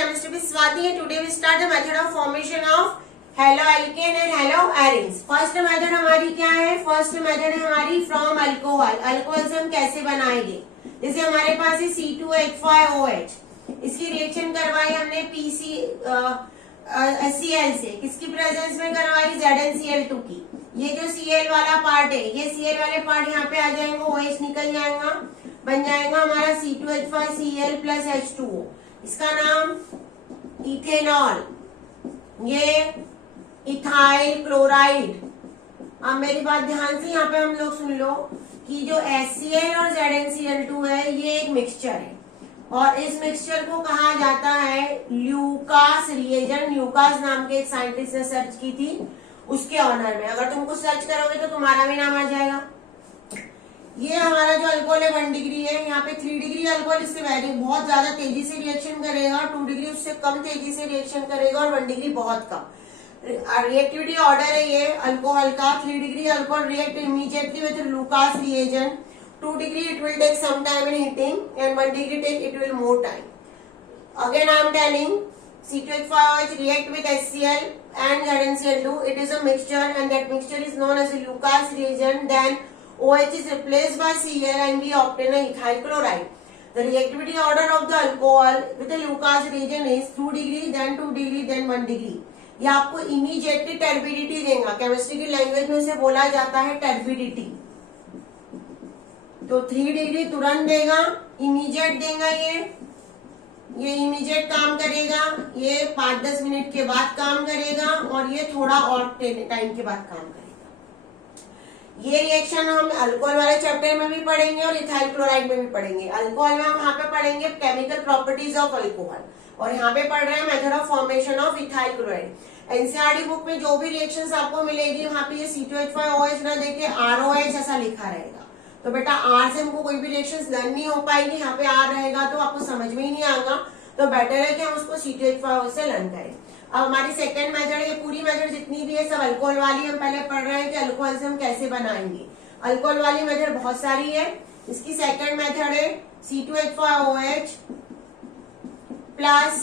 Chemistry with Swati and today we start the method of formation of haloalkane and haloarenes. First method हमारी क्या है? First method है हमारी from alcohol. Alcohol से हम कैसे बनाएंगे? जैसे हमारे पास है C2H5OH. इसकी रिएक्शन करवाई हमने HCl से. किसकी प्रेजेंस में करवाई? ZnCl2 की. ये जो Cl वाला पार्ट है, ये Cl वाले पार्ट यहाँ पे आ जाएंगे, OH निकल जाएगा, बन जाएगा हमारा C2H5Cl प्लस H2O. इसका नाम इथेनॉल, ये इथाइल क्लोराइड. अब मेरी बात ध्यान से यहाँ पे हम लोग सुन लो कि जो HCl और ZnCl2 है ये एक मिक्सचर है और इस मिक्सचर को कहा जाता है ल्यूकास रिएजेंट. ल्यूकास नाम के एक साइंटिस्ट ने सर्च की थी, उसके ऑनर में. अगर तुम कुछ सर्च करोगे तो तुम्हारा भी नाम आ जाएगा. ये हमारा जो अल्कोहल है 1 डिग्री है, यहाँ पे 3 डिग्री अल्कोहल इससे बहुत ज्यादा तेजी से रिएक्शन करेगा, 2 डिग्री उससे कम तेजी से रिएक्शन करेगा और 1 डिग्री बहुत कम. रिएक्टिविटी ऑर्डर है ये अल्कोहल का. 3 degree alcohol react immediately with Lucas reagent. 2 degree it will take some time in heating and 1 degree it will more time. Again I am telling C2H5OH react with HCl and ZnCl2. It is a mixture and that mixture is known as a Lucas reagent. Then OH is replaced by Cl and we obtain a ethyl chloride. The reactivity order of the alcohol with the Lucas reagent is 2 degree, then 2 degree, then 1 degree. ये आपको immediately turbidity देगा. Chemistry की language में उसे बोला जाता है turbidity. तो 3 डिग्री तुरंत देगा, इमीडिएट देगा, ये इमीडिएट काम करेगा, ये 5-10 मिनट के बाद काम करेगा और ये थोड़ा और टाइम के बाद काम करेगा. ये रिएक्शन हम अल्कोहल वाले चैप्टर में भी पढ़ेंगे और इथाइल क्लोराइड में भी पढ़ेंगे. अल्कोहल में हम यहाँ पे पढ़ेंगे केमिकल प्रॉपर्टीज ऑफ अल्कोहल और यहाँ पे पढ़ रहे हैं method of formation of ethyl chloride. NCERT book में जो भी रिएक्शंस आपको मिलेगी वहाँ पे ये C2H5OH ना देके ROH ऐसा लिखा रहेगा. तो बेटा R से हमको कोई भी रिएक्शंस लर्न नहीं हो पाएगी, यहाँ पे R रहेगा तो आपको समझ में ही नहीं आएगा. तो बेटर है कि हम उसको C2H5OH से लर्न करें. अब हमारी सेकंड मेथड, ये पूरी मेथड जितनी भी है सब अल्कोहल वाली. हम पहले पढ़ रहे हैं कि अल्कोहल से हम कैसे बनाएंगे. अल्कोहल वाली मेथड बहुत सारी है. इसकी सेकंड मेथड है C2H5OH प्लस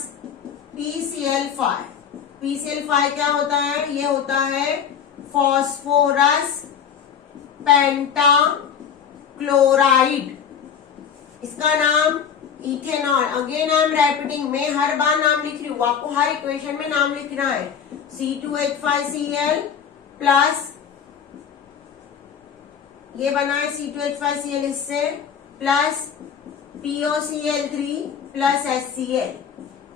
PCl5. PCl5 क्या होता है? ये होता है फॉस्फोरस पेंटा क्लोराइड. इसका नाम ethanol. Again I am repeating, मैं हर बार नाम लिख रही हूँ, आपको हर इक्वेशन में नाम लिखना है. C2H5Cl प्लस ये बना है C2H5Cl इससे प्लस POCl3 प्लस HCl.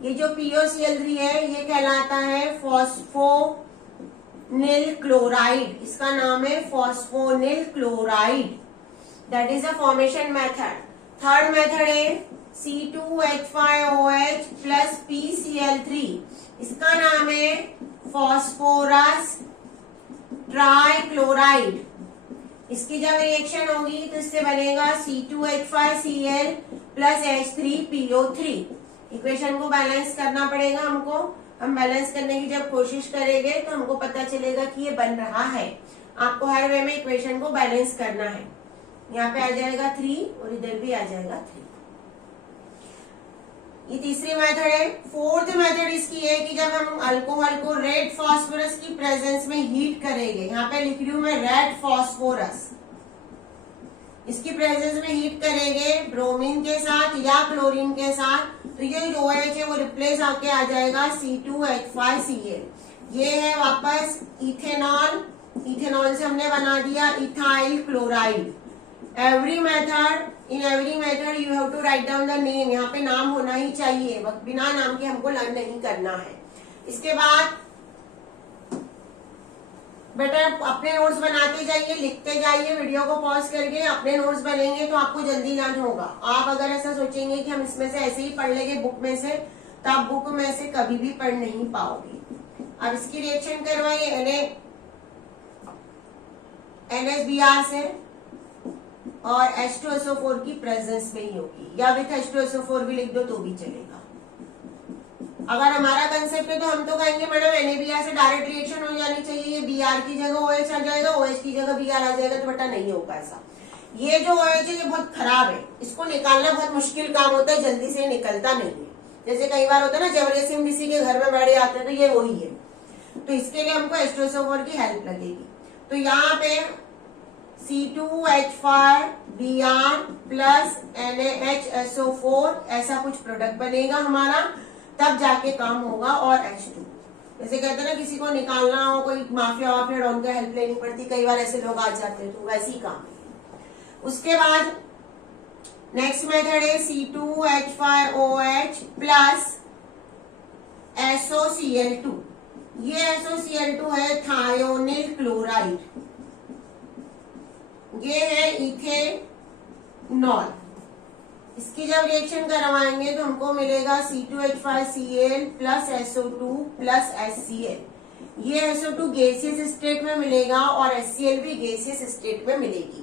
ये जो POCl3 है ये कहलाता है फॉस्फोनिल क्लोराइड. इसका नाम है phosphonyl chloride. That is a formation method. Third method है C2H5OH प्लस PCl3. इसका नाम है फॉस्फोरस ट्राइक्लोराइड. इसकी जब रिएक्शन होगी तो इससे बनेगा C2H5Cl प्लस H3PO3. इक्वेशन को बैलेंस करना पड़ेगा हमको. हम बैलेंस करने की जब कोशिश करेंगे तो हमको पता चलेगा कि ये बन रहा है. आपको हर वे में इक्वेशन को बैलेंस करना है. यहाँ पे आ जाएगा 3 और इधर भी आ जाएगा 3. ये तीसरी मेथड है. फोर्थ मेथड इसकी है कि जब हम अल्कोहल को रेड फास्फोरस की प्रेजेंस में हीट करेंगे, यहाँ पे लिख रही हूं मैं रेड फास्फोरस, इसकी प्रेजेंस में हीट करेंगे ब्रोमीन के साथ या क्लोरीन के साथ, तो ये जो OH है वो रिप्लेस आके आ जाएगा C2H5Cl. ये है वापस इथेनॉल. इथेनॉल से हमने बना दिया ethyl chloride. Every method, in every method you have to write down the name. यहाँ पे नाम होना ही चाहिए, बिना नाम के हमको लर्न नहीं करना है. इसके बाद बेटा अपने नोट्स बनाते जाइए, लिखते जाइए, वीडियो को पॉज करके अपने नोट्स बनेंगे तो आपको जल्दी लर्न होगा. आप अगर ऐसा सोचेंगे कि हम इसमें से ऐसे ही पढ़ लेंगे बुक में से, तो आप बुक में से कभी भी पढ़ नहीं पाओगे. अब इसकी रिएक्शन करवाइए NHBr से और H2SO4 की प्रेजेंस में ही होगी, या विथ H2SO4 भी लिख दो तो भी चलेगा. अगर हमारा कंसेप्ट है तो हम तो कहेंगे मैडम NaBr से डायरेक्ट रिएक्शन हो जानी चाहिए, ये Br की जगह OH आ जाएगा, OH की जगह Br आ जाएगा, तो बेटा नहीं होगा ऐसा. ये जो OH है ये बहुत खराब है, इसको निकालना बहुत मुश्किल काम होता है, जल्दी से निकलता नहीं है. जैसे कई बार होता है ना जबरदस्ती हम किसी के घर में बैठ जाते हैं, तो ये वही है। तो इसके लिए हमको H2SO4 की हेल्प लगेगी। तो यहाँ पे C2H5Br प्लस NaHSO4 ऐसा कुछ प्रोडक्ट बनेगा हमारा, तब जाके काम होगा। और H2 जैसे कहते हैं ना किसी को निकालना हो, कोई माफिया वाफिया डॉन का हेल्प लेनी पड़ती, कई बार ऐसे लोग आ जाते हैं, तो वैसे ही काम है। उसके बाद नेक्स्ट मेथड है C2H5OH प्लस SOCl2। ये SOCl2 है थायोनिल क्लोराइड, ये है इथेनॉल। इसकी जब रिएक्शन करवाएंगे तो हमको मिलेगा C2H5Cl plus SO2 plus HCl। ये SO2 गैसियस स्टेट में मिलेगा और HCl भी गैसियस स्टेट में मिलेगी।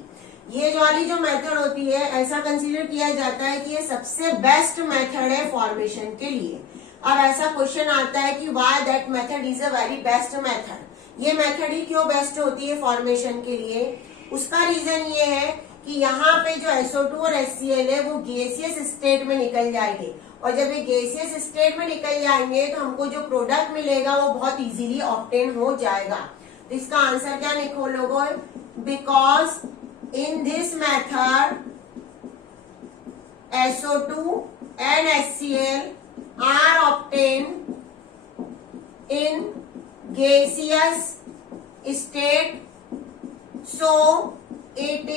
ये वाली जो मेथड होती है, ऐसा कंसीडर किया जाता है कि ये सबसे बेस्ट मेथड है फॉर्मेशन के लिए। अब ऐसा क्वेश्चन आता है कि why that method is a very best method. ये मेथड ही क्यों बेस्ट होती है फॉर्मेशन के लिए? उसका रीजन ये है कि यहाँ पे जो SO2 और HCl है वो गैसियस स्टेट में निकल जाएंगे, और जब ये गैसियस स्टेट में निकल जाएंगे तो हमको जो प्रोडक्ट मिलेगा वो बहुत इजीली ऑब्टेन हो जाएगा। तो इसका आंसर क्या लिखो लोगों? Because in this method SO2 and HCl are obtained in gaseous state, so it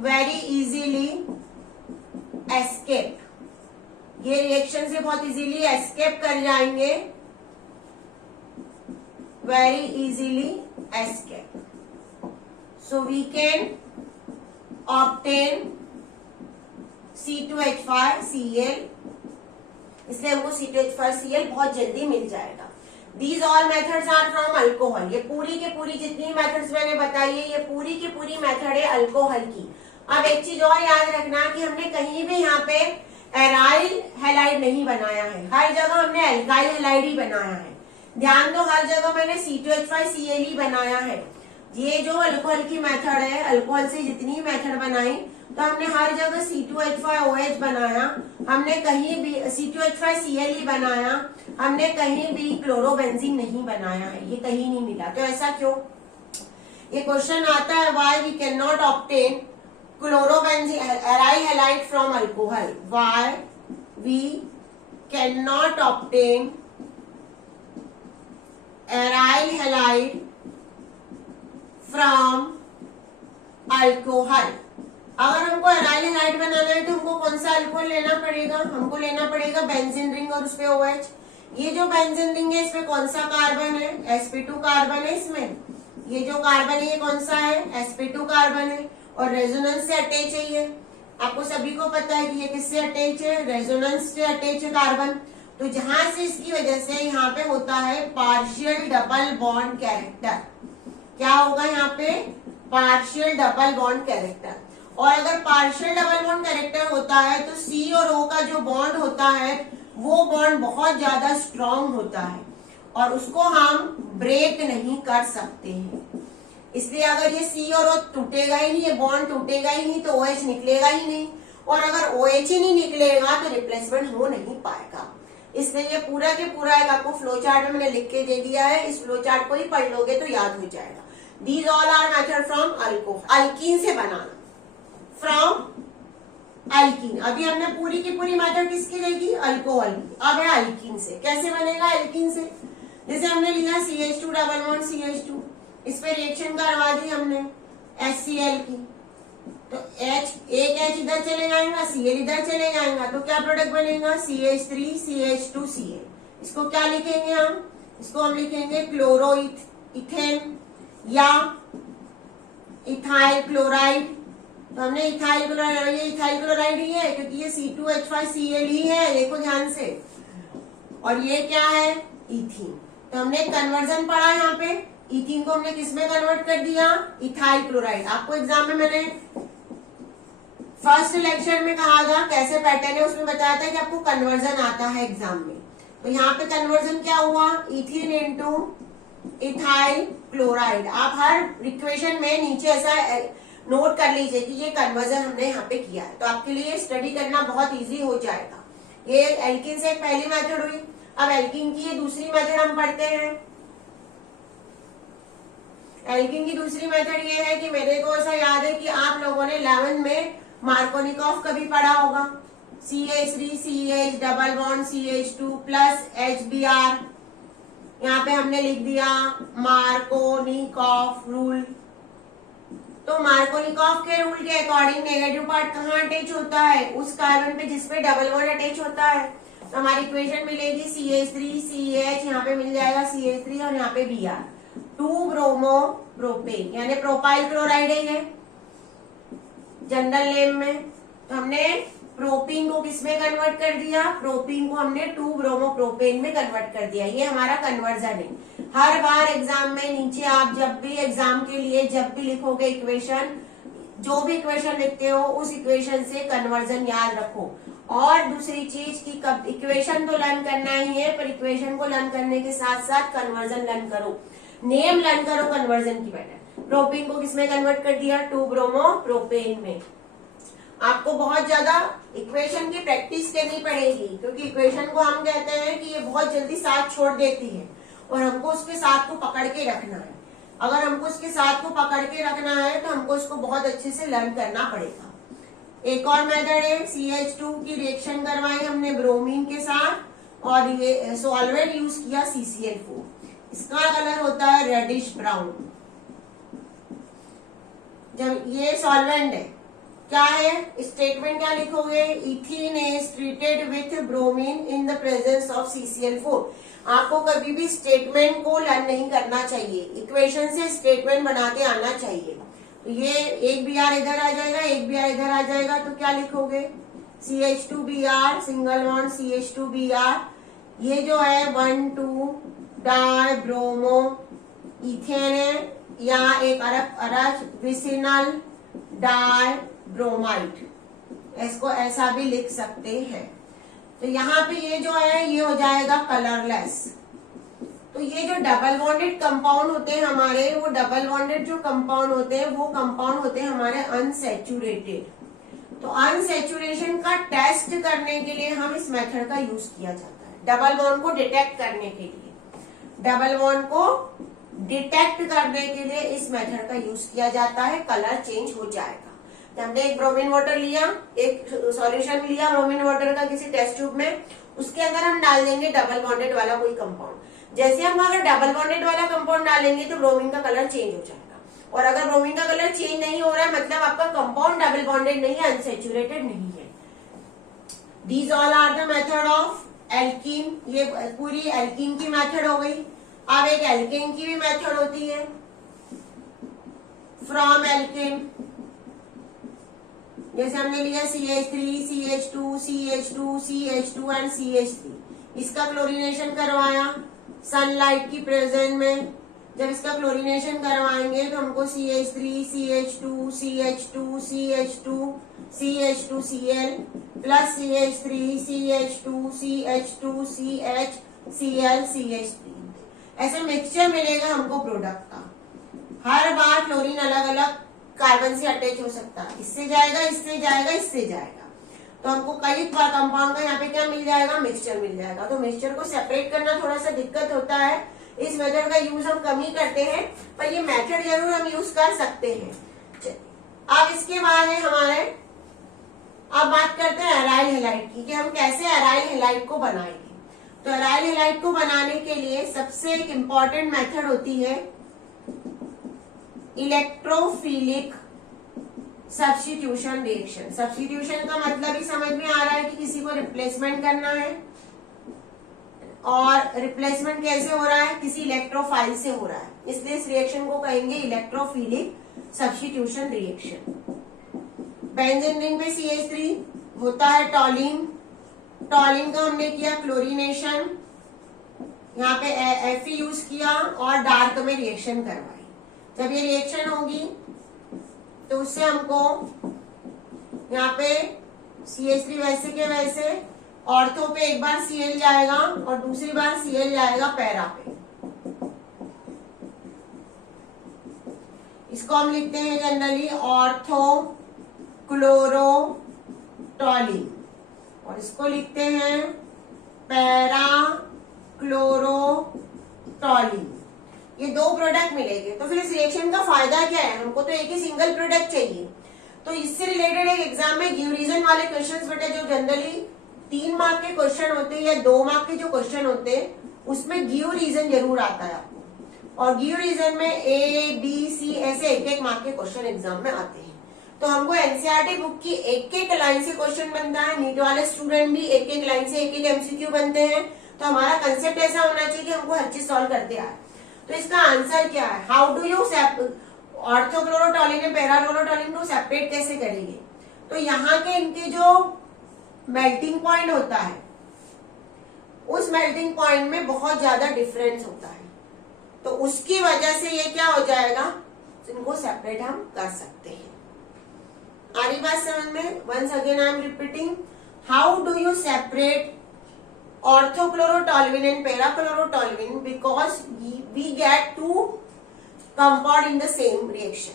very easily escape। ये रिएक्शन से बहुत इजीली एस्केप कर जाएंगे, very easily escape, so we can obtain C2H5Cl। इसलिए हमको C2H5Cl बहुत जल्दी मिल जाएगा। These all methods are from alcohol। ये पूरी के पूरी जितनी मेथड्स मैंने बताई है, ये पूरी की पूरी मेथड है अल्कोहल की। अब एक चीज और याद रखना कि हमने कहीं भी यहाँ पे एराइल हैलाइड नहीं बनाया है, हर जगह हमने एल्काइल हैलाइड ही बनाया है। ध्यान दो, हर जगह मैंने C2H5Cl ही बनाया है। ये जो अल्कोहल की मेथड है, अल्कोहल से जितनी मेथड बनाई, तो हमने हर जगह C2H5OH बनाया, हमने कहीं भी C2H5Cl ही बनाया, हमने कहीं भी क्लोरोबेंजीन नहीं बनाया है, ये कहीं नहीं मिला। तो ऐसा क्यों? ये क्वेश्चन आता है, why we can not obtain chlorobenzene aryl halide from alcohol, why we can not obtain aryl halide from alcohol. अगर हमको एराइल हैलाइड बनाना है तो हमको कौन सा अल्कोहल लेना पड़ेगा? हमको लेना पड़ेगा बेंजीन रिंग और उसपे OH। ये जो बेंजीन रिंग है इसमें कौन सा कार्बन है? sp2 कार्बन है इसमें। ये जो कार्बन है ये कौन सा है? sp2 कार्बन है, और रेजोनेंस से अटैच है ये। आपको सभी को पता है कि ये किससे अटैच है? रेजोनेंस से अटैच है कार्बन। तो जहां से इसकी वजह से यहाँ पे होता है पार्शियल डबल बॉन्ड कैरेक्टर। क्या होगा यहाँ पे? Partial double bond character. और अगर पार्शियल डबल बॉन्ड कैरेक्टर होता है तो C और O का जो बॉन्ड होता है वो बॉन्ड बहुत ज्यादा स्ट्रॉन्ग होता है, और उसको हम ब्रेक नहीं कर सकते हैं। इसलिए अगर ये C और O टूटेगा ही नहीं, ये बॉन्ड टूटेगा ही नहीं, तो OH निकलेगा ही नहीं, और अगर OH ही नहीं निकलेगा तो रिप्लेसमेंट हो नहीं पाएगा। इसलिए ये पूरा के पूरा एक आपको फ्लो चार्ट में मैंने लिख के दे दिया है, इस फ्लो चार्ट को ही पढ़ लोगे तो याद हो जाएगा। These all are method from alcohol. Alkene से बनाना, फ्रॉम अल्कीन। अभी हमने पूरी की पूरी मेथड किसकी देखी? अल्कोहल की। अब है अल्कीन से। कैसे बनेगा अल्कीन से? जैसे हमने लिया CH2 डबल बॉन्ड CH2, इस पे रिएक्शन करवा दी हमने HCl की, तो एक H इधर चले जाएगा, Cl इधर चले जाएगा, तो क्या प्रोडक्ट बनेगा? CH3 CH2Cl। इसको क्या लिखेंगे हम? इसको हम लिखेंगे क्लोरो इथेन या इथाइल क्लोराइड। तो हमने इथाइल क्लोराइड, ये इथाइल क्लोराइड ही है क्योंकि ये C2H5Cl ही है, देखो ध्यान से। और ये क्या है? इथीन। तो हमने कन्वर्जन पढ़ा यहाँ पे, इथीन को हमने किस में कन्वर्ट कर दिया? Ethyl chloride. आपको एग्जाम में मैंने फर्स्ट लेक्चर में कहा था कैसे पैटर्न है, उसमें बताया था कि आपको कन्वर्जन आता है एग्जाम में। तो यहाँ पे कन्वर्जन क्या हुआ? Ethene into ethyl chloride. आप हर इक्वेशन में नीचे ऐसा नोट कर लीजिए कि ये कन्वर्जन हमने यहाँ पे किया है, तो आपके लिए स्टडी करना बहुत इजी हो जाएगा। ये एल्किन से एक पहली मेथड हुई। अब एल्किन की ये दूसरी मेथड हम पढ़ते हैं। एल्किन की दूसरी मेथड ये है कि मेरे को ऐसा याद है कि आप लोगों ने 11th में मार्कोनिकॉफ कभी पढ़ा होगा। CH3CH double bond CH2 plus HBr, यहाँ पे हमने लिख दिया मार्कोनिकॉफ रूल। तो मार्कोनिकॉफ के रूल के अकॉर्डिंग नेगेटिव पार्ट कहाँ अटैच होता है? उस कार्बन पे जिसपे डबल बॉन्ड अटैच होता है। तो हमारी इक्वेशन मिलेगी CH3CH, यहाँ पे मिल जाएगा CH3 और यहाँ पे Br, 2 ब्रोमो प्रोपेन, यानी प्रोपाइल क्लोराइड है ये जनरल नेम में। तो हमने प्रोपीन को किस में कन्वर्ट कर दिया? प्रोपीन को हमने 2 ब्रोमो प्रोपेन में कन्वर्ट कर दिया। ये हमारा कन्वर्जन है। हर बार एग्जाम में नीचे आप जब भी एग्जाम के लिए जब भी लिखोगे इक्वेशन, जो भी इक्वेशन लिखते हो उस इक्वेशन से कन्वर्जन याद रखो। और दूसरी चीज की कब इक्वेशन तो लर्न करना ही है, पर इक्वेशन को लर्न करने के साथ साथ कन्वर्जन लर्न करो, नेम लर्न करो कन्वर्जन की बेटा। प्रोपीन को किसमें कन्वर्ट कर दिया? 2 ब्रोमो प्रोपेन में। आपको बहुत ज्यादा इक्वेशन की प्रैक्टिस करनी पड़ेगी, क्योंकि इक्वेशन को हम कहते हैं कि ये बहुत जल्दी साथ छोड़ देती है और हमको उसके साथ को पकड़ के रखना है। अगर हमको उसके साथ को पकड़ के रखना है तो हमको उसको बहुत अच्छे से लर्न करना पड़ेगा। एक और मेथड है, CH2 की रिएक्शन करवाई हमने ब्रोमीन के साथ और ये सॉल्वेंट यूज किया CCl4। इसका कलर होता है रेडिश ब्राउन। जब ये सॉल्वेंट है, क्या है स्टेटमेंट, क्या लिखोगे? Ethene is treated with bromine in the presence of CCl4। आपको कभी भी स्टेटमेंट को लर्न नहीं करना चाहिए, इक्वेशन से स्टेटमेंट बनाते आना चाहिए। तो ये एक Br इधर आ जाएगा, एक Br इधर आ जाएगा, तो क्या लिखोगे? CH2Br सिंगल बॉन्ड CH2Br, ये जो है 1,2 डाई ब्रोमो इथेन है, या एक अरज विसिनल डाई ब्रोमाइड, इसको ऐसा भी लिख सकते हैं। तो यहाँ पे ये जो है ये हो जाएगा कलरलेस। तो ये जो डबल बॉन्डेड कंपाउंड होते हैं हमारे, वो डबल बॉन्डेड जो कंपाउंड होते हैं वो कंपाउंड होते हैं हमारे अनसैचुरेटेड। तो अनसैचुरेशन का टेस्ट करने के लिए हम इस मेथड का यूज किया जाता है, डबल बॉन्ड को डिटेक्ट करने के लिए। डबल बॉन्ड को डिटेक्ट करने के लिए इस मेथड का यूज किया जाता है, कलर चेंज हो जाएगा। तो हमने एक ब्रोमीन वाटर लिया, एक सॉल्यूशन लिया ब्रोमीन वाटर का किसी टेस्ट ट्यूब में, उसके अंदर हम डाल देंगे डबल बॉन्डेड वाला कोई कंपाउंड। जैसे हम अगर डबल बॉन्डेड वाला कंपाउंड डालेंगे तो ब्रोमीन का कलर चेंज हो जाएगा, और अगर ब्रोमीन का कलर चेंज नहीं हो रहा है मतलब आपका कंपाउंड डबल बॉन्डेड नहीं है, अनसैचुरेटेड नहीं है। These all are the method of alkene. ये पूरी एल्कीन की मेथड हो गई। अब एक एल्केन की भी मेथड होती है, फ्रॉम एल्केन। जैसे हमने लिया CH3, CH2, CH2, CH2 and CH3, इसका क्लोरीनेशन करवाया सनलाइट की प्रेजेंस में। जब इसका क्लोरीनेशन करवाएंगे तो हमको CH3, CH2, CH2, CH2, CH2Cl plus CH3, CH2, CH2, CH, Cl, CH3, ऐसे मिक्सचर मिलेगा हमको प्रोडक्ट का। हर बार क्लोरीन अलग अलग कार्बन से अटैच हो सकता है, इससे जाएगा, इससे जाएगा, इससे जाएगा, तो हमको कई कंपाउंड का यहाँ पे क्या मिल जाएगा? मिक्सचर मिल जाएगा। तो मिक्सचर को सेपरेट करना थोड़ा सा दिक्कत होता है, इस मेथड का यूज हम कम ही करते हैं, पर ये मेथड जरूर हम यूज कर सकते हैं। अब इसके बाद है हमारे, अब बात करते हैं एराइल हैलाइड की, कि हम कैसे एराइल हैलाइड को बनाएंगे। तो एराइल हैलाइड को बनाने के लिए सबसे एक इम्पॉर्टेंट मेथड होती है इलेक्ट्रोफिलिक सब्स्टिट्यूशन रिएक्शन। सब्स्टिट्यूशन का मतलब ही समझ में आ रहा है कि किसी को रिप्लेसमेंट करना है, और रिप्लेसमेंट कैसे हो रहा है? किसी इलेक्ट्रोफाइल से हो रहा है, इसलिए इस रिएक्शन को कहेंगे electrophilic substitution reaction. Benzene ring पे CH3 होता है टॉलिन। टॉलिन का हमने किया क्लोरीनेशन, यहाँ पे Fe यूज किया और डार्क में रिएक्शन करवाई। जब ये रिएक्शन होगी तो उससे हमको यहाँ पे CH3 वैसे के वैसे ऑर्थो पे एक बार Cl जाएगा और दूसरी बार Cl जाएगा पैरा पे। इसको हम लिखते हैं जनरली ऑर्थो क्लोरोटॉलिन। और इसको लिखते हैं पैरा क्लोरोटॉलिन। ये दो प्रोडक्ट मिलेंगे। तो फिर इस रिएक्शन का फायदा क्या है? हमको तो एक ही सिंगल प्रोडक्ट चाहिए। तो इससे रिलेटेड एक एग्जाम में गिव रीजन वाले क्वेश्चंस बेटा जो जनरली 3 मार्क के क्वेश्चन होते हैं या 2 मार्क के जो क्वेश्चन होते हैं उसमें गिव रीजन जरूर आता है आपको। और गिव रीजन में A, B, C ऐसे एक मार्क के क्वेश्चन एग्जाम में आते हैं। तो हमको एनसीईआरटी बुक की एक लाइन से क्वेश्चन बनता है। नीट वाले स्टूडेंट भी एक लाइन से एक एमसीक्यू बनते हैं। तो हमारा कंसेप्ट ऐसा होना चाहिए कि हमको हर चीज सॉल्व करते आए। तो इसका आंसर क्या है? हाउ डू यू ऑर्थोक्लोरोटॉलिन एंड पैराक्लोरोटॉलिन को सेपरेट कैसे करेंगे? तो यहाँ के इनके जो मेल्टिंग पॉइंट होता है उस मेल्टिंग पॉइंट में बहुत ज्यादा डिफरेंस होता है। तो उसकी वजह से ये क्या हो जाएगा, इनको सेपरेट हम कर सकते हैं। आ रही बात समझ में? Once again I am repeating, how do you separate orthochlorotoluene and parachlorotoluene because we get two compound in the same reaction.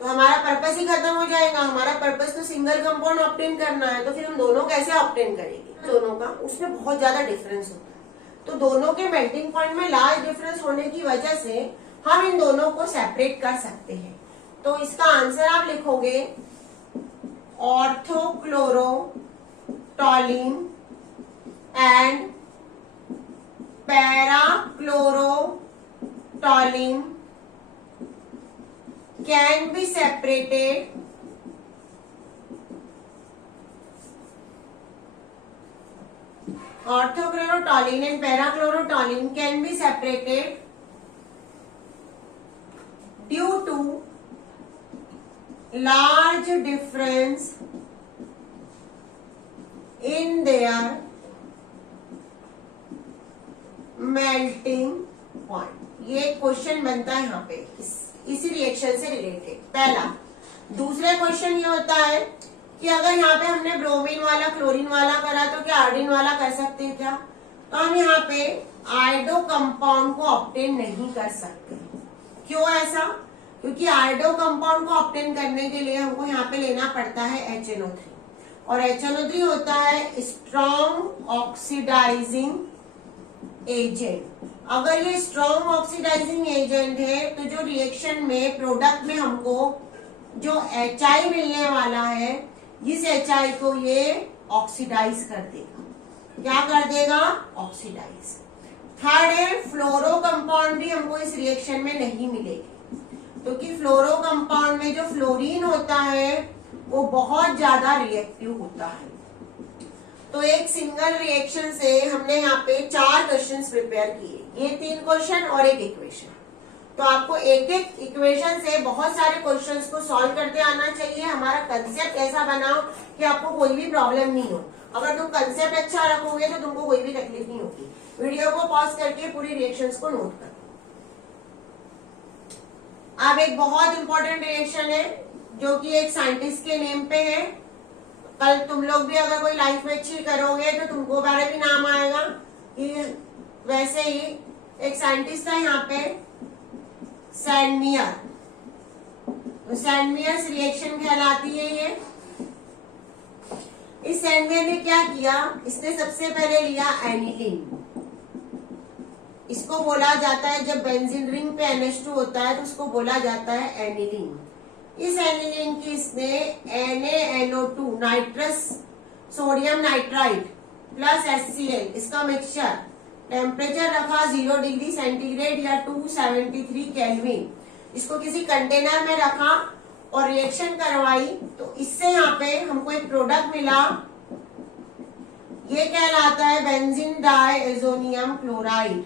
तो हमारा पर्पस ही खत्म हो जाएगा। हमारा पर्पस तो सिंगल कंपाउंड ऑब्टेन करना है। तो फिर हम दोनों कैसे ऑब्टेन करेंगे? दोनों का उसमें बहुत ज्यादा डिफरेंस होता है। तो दोनों के मेल्टिंग पॉइंट में लार्ज डिफरेंस होने की वजह से हम इन दोनों को सेपरेट कर सकते हैं। तो इसका आंसर आप लिखोगे ऑर्थोक्लोरोटॉलिन and पैराक्लोरोटॉलिन can be separated orthochlorotoluene and parachlorotoluene can be separated due to large difference in their melting point। ये क्वेश्चन बनता है यहाँ पे इसी रिएक्शन से रिलेटेड। पहला। दूसरा क्वेश्चन ये होता है कि अगर यहाँ पे हमने ब्रोमीन वाला क्लोरीन वाला करा तो क्या आयोडीन वाला कर सकते हैं क्या? तो हम यहाँ पे आयोडो कंपाउंड को ऑब्टेन नहीं कर सकते। क्यों ऐसा? क्योंकि आयोडो कंपाउंड को ऑब्टेन करने के लिए हमको यहाँ पे लेना पड़ता है HNO3 और HNO3 होता है स्ट्रॉन्ग ऑक्सीडाइजिंग एजेंट। अगर ये स्ट्रॉन्ग ऑक्सीडाइजिंग एजेंट है तो जो रिएक्शन में प्रोडक्ट में हमको जो HI मिलने वाला है इस HI को ये ऑक्सीडाइज कर देगा। क्या कर देगा? ऑक्सीडाइज। थर्ड है फ्लोरो कंपाउंड भी हमको इस रिएक्शन में नहीं मिलेगी क्योंकि फ्लोरो कंपाउंड में जो फ्लोरीन होता है वो बहुत ज्यादा रिएक्टिव होता है। तो एक सिंगल रिएक्शन से हमने यहाँ पे 4 क्वेश्चंस प्रिपेयर किए। ये 3 क्वेश्चन और एक इक्वेशन। तो आपको एक इक्वेशन से बहुत सारे क्वेश्चंस को सॉल्व करते आना चाहिए। हमारा कंसेप्ट ऐसा बनाओ कि आपको कोई भी प्रॉब्लम नहीं हो। अगर तुम कंसेप्ट अच्छा रखोगे तो तुमको कोई भी तकलीफ नहीं होगी। वीडियो को पॉज करके पूरी रिएक्शंस को नोट करो। अब एक बहुत इंपॉर्टेंट रिएक्शन है जो कि एक साइंटिस्ट के नेम पे है। कल तुम लोग भी अगर कोई लाइफ में अच्छी करोगे तो तुमको बारे भी नाम आएगा। वैसे ही एक साइंटिस्ट है यहाँ पे सैंडमियर। तो सैंडमियर्स रिएक्शन कहलाती है ये। इस सैंडमियर ने क्या किया? इसने सबसे पहले लिया एनिलीन। इसको बोला जाता है जब बेंजीन रिंग पे NH2 होता है तो उसको बोला जाता है एनिलीन। इस एनिलीन की इसने NaNO2 nitrous sodium nitride plus HCl इसका मिक्सचर टेम्परेचर रखा 0 डिग्री सेंटीग्रेड या 273 केल्विन। इसको किसी कंटेनर में रखा और रिएक्शन करवाई तो इससे यहाँ पे हमको एक प्रोडक्ट मिला। ये कहलाता है benzene diazonium chloride.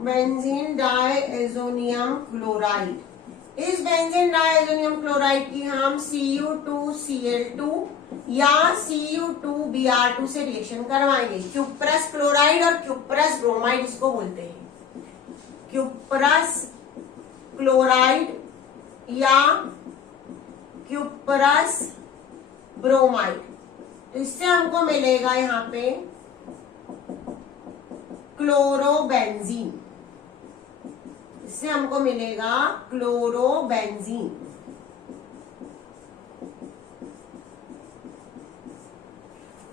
Benzene diazonium chloride. इस बेंजीन डाइएजोनियम क्लोराइड की हम Cu2Cl2 या Cu2Br2 से रिएक्शन करवाएंगे। क्यूप्रस क्लोराइड और क्यूप्रस ब्रोमाइड इसको बोलते हैं। क्यूप्रस क्लोराइड या क्यूप्रस ब्रोमाइड। तो इससे हमको मिलेगा यहाँ पे क्लोरोबेंजीन। इससे हमको मिलेगा क्लोरोबेंजीन।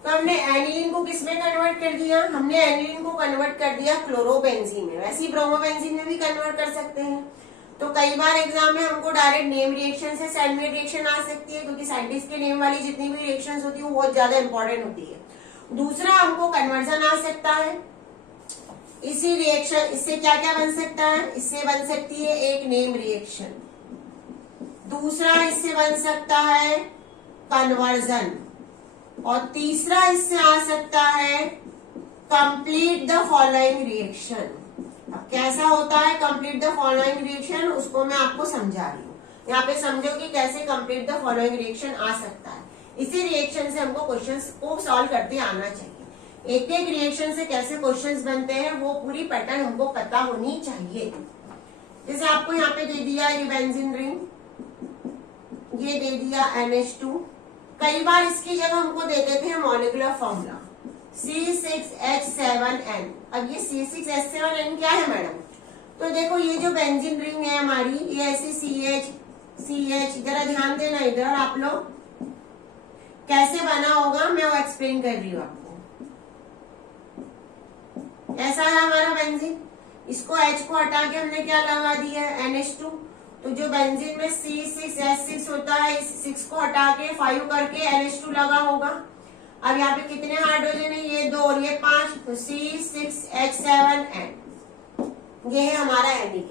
तो हमने एनिलीन को किस में कन्वर्ट कर दिया, हमने एनिलीन को कन्वर्ट कर दिया क्लोरोबेंजीन में। वैसे ही ब्रोमोबेंजीन में भी कन्वर्ट कर सकते हैं। तो कई बार एग्जाम में हमको डायरेक्ट नेम रिएक्शन से सैंडविच रिएक्शन आ सकती है, क्योंकि साइंटिस्ट के नेम वाली जितनी भी रिएक्शंस होती है वो बहुत ज्यादा इंपॉर्टेंट होती है। दूसरा हमको कन्वर्जन आ सकता है। इसी रिएक्शन इससे क्या क्या बन सकता है, इससे बन सकती है एक नेम रिएक्शन, दूसरा इससे बन सकता है कन्वर्जन, और तीसरा इससे आ सकता है कंप्लीट द फॉलोइंग रिएक्शन। अब कैसा होता है कंप्लीट द फॉलोइंग रिएक्शन, उसको मैं आपको समझा रही हूँ। यहाँ पे समझो कि कैसे कंप्लीट द फॉलोइंग रिएक्शन आ सकता है। इसी रिएक्शन से हमको क्वेश्चंस को सॉल्व करते आना चाहिए। एक एक रिएक्शन से कैसे क्वेश्चंस बनते हैं वो पूरी पैटर्न हमको पता होनी चाहिए। जैसे आपको यहाँ पे दे दिया ये बेंजीन रिंग, ये दे दिया NH2। कई बार इसकी जगह हमको दे देते हैं मॉलिक्यूलर फॉर्मूला C6H7N। अब ये C6H7N क्या है मैडम, तो देखो ये जो बेंजीन रिंग है हमारी, ये ऐसे CH जरा ध्यान देना इधर आप लोग, कैसे बना होगा मैं वो एक्सप्लेन कर रही हूँ आपको। ऐसा है हमारा बेंजीन, इसको H को हटा के हमने क्या लगा दिया है NH2। तो जो बेंजीन में C6H6 होता है, इस 6 को हटा के 5 करके NH2 लगा होगा। अब यहाँ पे कितने हाइड्रोजन है, ये 2 और ये 5, तो C6H7N ये है हमारा एनिलीन।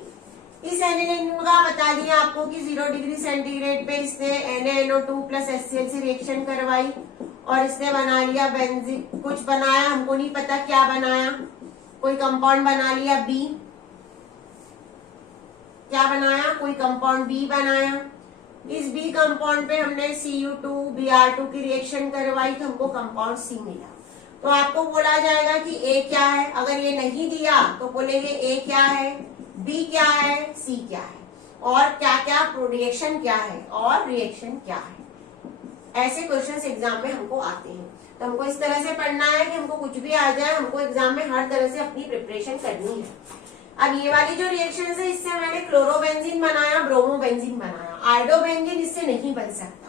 इस एनिलीन का बता दिया आपको कि 0 डिग्री सेंटीग्रेड पे इसने NaNO2 प्लस HCl से रिएक्शन करवाई और इसने बना लिया बेंजीन। कुछ बनाया, हमको नहीं पता क्या बनाया, कोई कंपाउंड बना लिया B। क्या बनाया, कोई कंपाउंड B बनाया। इस B कंपाउंड पे हमने Cu2 Br2 की रिएक्शन करवाई तो हमको कंपाउंड C मिला। तो आपको बोला जाएगा कि A क्या है, अगर ये नहीं दिया तो बोलेंगे A क्या है, B क्या है, C क्या है, और क्या क्या रिएक्शन क्या है और रिएक्शन क्या है। ऐसे क्वेश्चंस एग्जाम में हमको आते हैं। तो हमको इस तरह से पढ़ना है कि हमको कुछ भी आ जाए, हमको एग्जाम में हर तरह से अपनी प्रिपरेशन करनी है। अब ये वाली जो रिएक्शन है, इससे मैंने क्लोरोबेंजीन बनाया, ब्रोमोबेंजीन बनाया, आयोडोबेंजीन इससे नहीं बन सकता।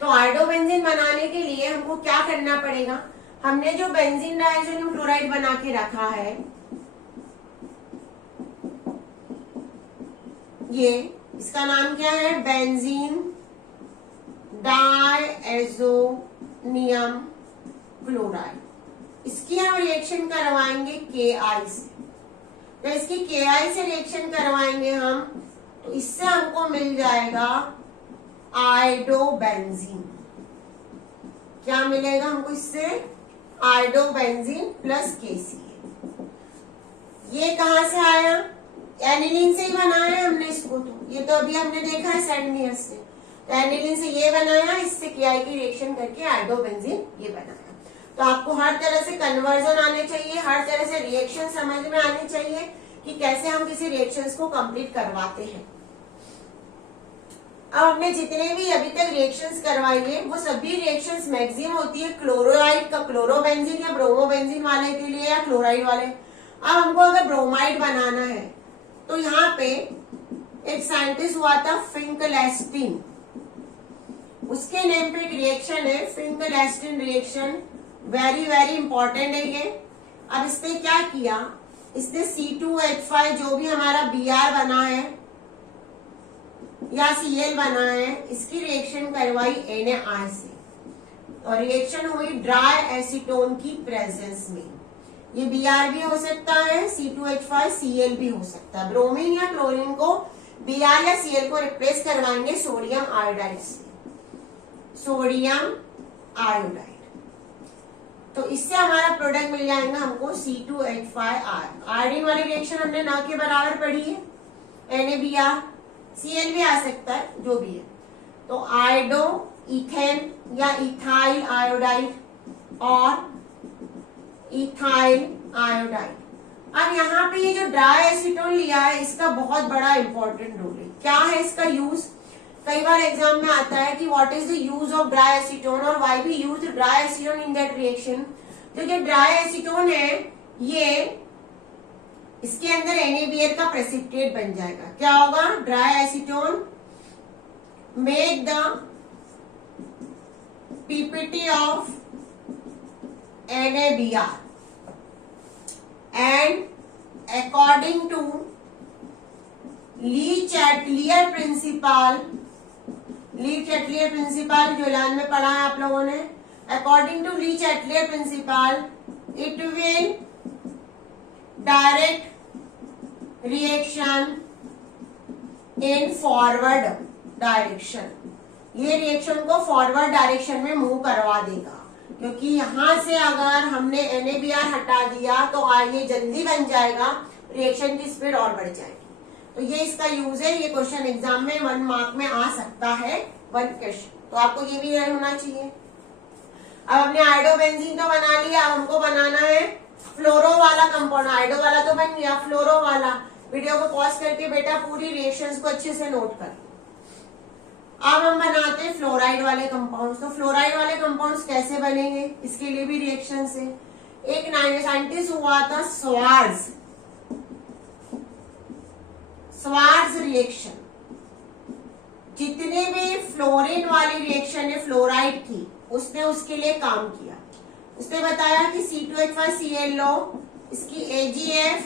तो आयोडोबेंजीन बनाने के लिए हमको क्या करना पड़ेगा, हमने जो बेंजीन डाइसोनियम क्लोराइड बना के रखा है, ये इसका नाम क्या है, बेंजीन डाइसोनियम क्लोराइड। इसकी हम रिएक्शन करवाएंगे Ki से। तो इसकी Ki से रिएक्शन करवाएंगे हम, तो इससे हमको मिल जाएगा आयोडोबेंजीन। क्या मिलेगा हमको इससे, आयोडोबेंजीन प्लस KCl। ये कहां से आया, एनिलीन से ही बनाया है हमने इसको। तो ये तो अभी हमने देखा है सैंडमियर से। तो एनिलीन से ये बनाया, इससे Ki की रिएक्शन करके आयोडोबेंजीन ये बनाया। तो आपको हर तरह से कन्वर्जन आने चाहिए, हर तरह से रिएक्शन समझ में आनी चाहिए कि कैसे हम किसी रिएक्शंस को कंप्लीट करवाते हैं। अब हमने जितने भी अभी तक रिएक्शंस करवाई है वो सभी रिएक्शंस मैक्सिमम होती है क्लोराइड का, क्लोरोबेंजीन या ब्रोमोबेंजीन वाले के लिए या क्लोराइड वाले। अब हमको अगर ब्रोमाइड बनाना है तो यहाँ पे एक साइंटिस्ट हुआ था फिंकलेस्टीन, उसके नेम पे एक रिएक्शन है फिंकलेस्टीन रिएक्शन, वेरी वेरी इंपॉर्टेंट है ये। अब इसने क्या किया, इसने C2H5 जो भी हमारा Br बना है या Cl बना है, इसकी रिएक्शन करवाई Na से और रिएक्शन हुई ड्राई एसीटोन की प्रेजेंस में। ये Br भी हो सकता है, C2H5 Cl भी हो सकता है। ब्रोमीन या क्लोरीन को Br या Cl को रिप्लेस करवाएंगे सोडियम आयोडाइड से, सोडियम आयोडाइड। तो इससे हमारा प्रोडक्ट मिल जाएगा हमको C2H5R। आयोडीन वाली रिएक्शन हमने ना के बराबर पढ़ी है, NaBr, Cl भी आ सकता है, जो भी है। तो आयोडो इथेन या इथाइल आयोडाइड और इथाइल आयोडाइड। अब यहाँ पे ये जो ड्राई एसीटोन लिया है, इसका बहुत बड़ा इंपॉर्टेंट रोल है। क्या है इसका यूज, कई बार एग्जाम में आता है कि what is the use of dry acetone और why we use dry acetone in that reaction. तो जो ड्राई एसीटोन है ये इसके अंदर NaBr का प्रेसिपिटेट बन जाएगा। क्या होगा, dry acetone make the PPT of NaBr, and according to Le Chatelier principle जो लाइन में पढ़ा है आप लोगों ने, according to Le Chatelier principle it will direct reaction in forward direction, ये रिएक्शन को फॉरवर्ड डायरेक्शन में मूव करवा देगा, क्योंकि यहां से अगर हमने NaBr हटा दिया तो ये जल्दी बन जाएगा, रिएक्शन की स्पीड और बढ़ जाएगी। तो ये इसका यूज है, ये क्वेश्चन एग्जाम में 1 मार्क में आ सकता है, 1 क्वेश्चन, तो आपको ये भी होना चाहिए। अब हमने आयोडोबेंजीन तो बना लिया, अब हमको बनाना है फ्लोरो वाला कंपाउंड। आयोडो वाला तो बन गया, फ्लोरो वाला। वीडियो को पॉज करके बेटा पूरी रिएक्शंस को अच्छे से नोट कर। अब हम बनाते हैं फ्लोराइड वाले कंपाउंड्स। तो फ्लोराइड वाले कंपाउंड्स कैसे बनेंगे, इसके लिए भी रिएक्शन है। एक साइंटिस्ट हुआ था स्वार्ट्ज रिएक्शन। जितने भी फ्लोरीन वाली रिएक्शन है फ्लोराइड की, उसने उसके लिए काम किया। उसने बताया कि C2H5Cl लो, इसकी AgF,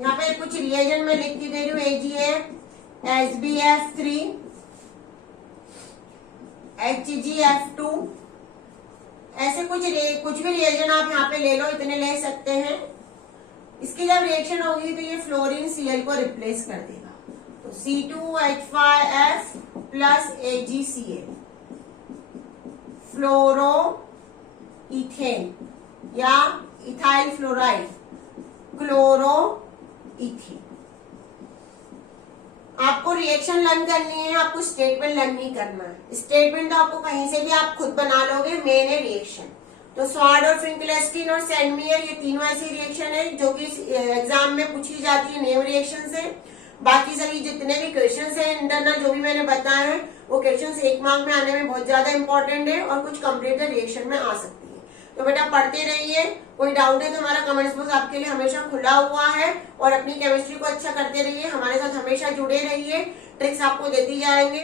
यहाँ पे कुछ रिएजेंट में लिख के दे रही हूँ, AgF, SbF3, HgF2, ऐसे कुछ भी रिएजेंट आप यहाँ पे ले लो, इतने ले सकते हैं। इसकी जब रिएक्शन होगी तो ये फ्लोरीन Cl को रिप्लेस कर देगा, तो C2H5F प्लस AgCl, फ्लोरो इथेन या इथाइल फ्लोराइड, क्लोरो इथेन। आपको रिएक्शन लर्न करनी है, आपको स्टेटमेंट लर्न नहीं करना है। स्टेटमेंट तो आपको कहीं से भी आप खुद बना लोगे, मेन है रिएक्शन। तो स्वार्ड और फिंकलेस्टीन और सैंडमियर, ये तीनों ऐसी रिएक्शन है जो कि एग्जाम में पूछी जाती है नेम रिएक्शन से। बाकी सभी जितने भी क्वेश्चन है इंटरनल जो भी मैंने बताया है, वो क्वेश्चन 1 मार्क में आने में बहुत ज्यादा इंपॉर्टेंट है और कुछ कंप्लीट रिएक्शन में आ सकती है। तो बेटा पढ़ते रहिए, कोई डाउट है तो हमारा कमेंट्स बॉक्स आपके लिए हमेशा खुला हुआ है, और अपनी केमिस्ट्री को अच्छा करते रहिए, हमारे साथ हमेशा जुड़े रहिए, ट्रिक्स आपको देती जाएंगे।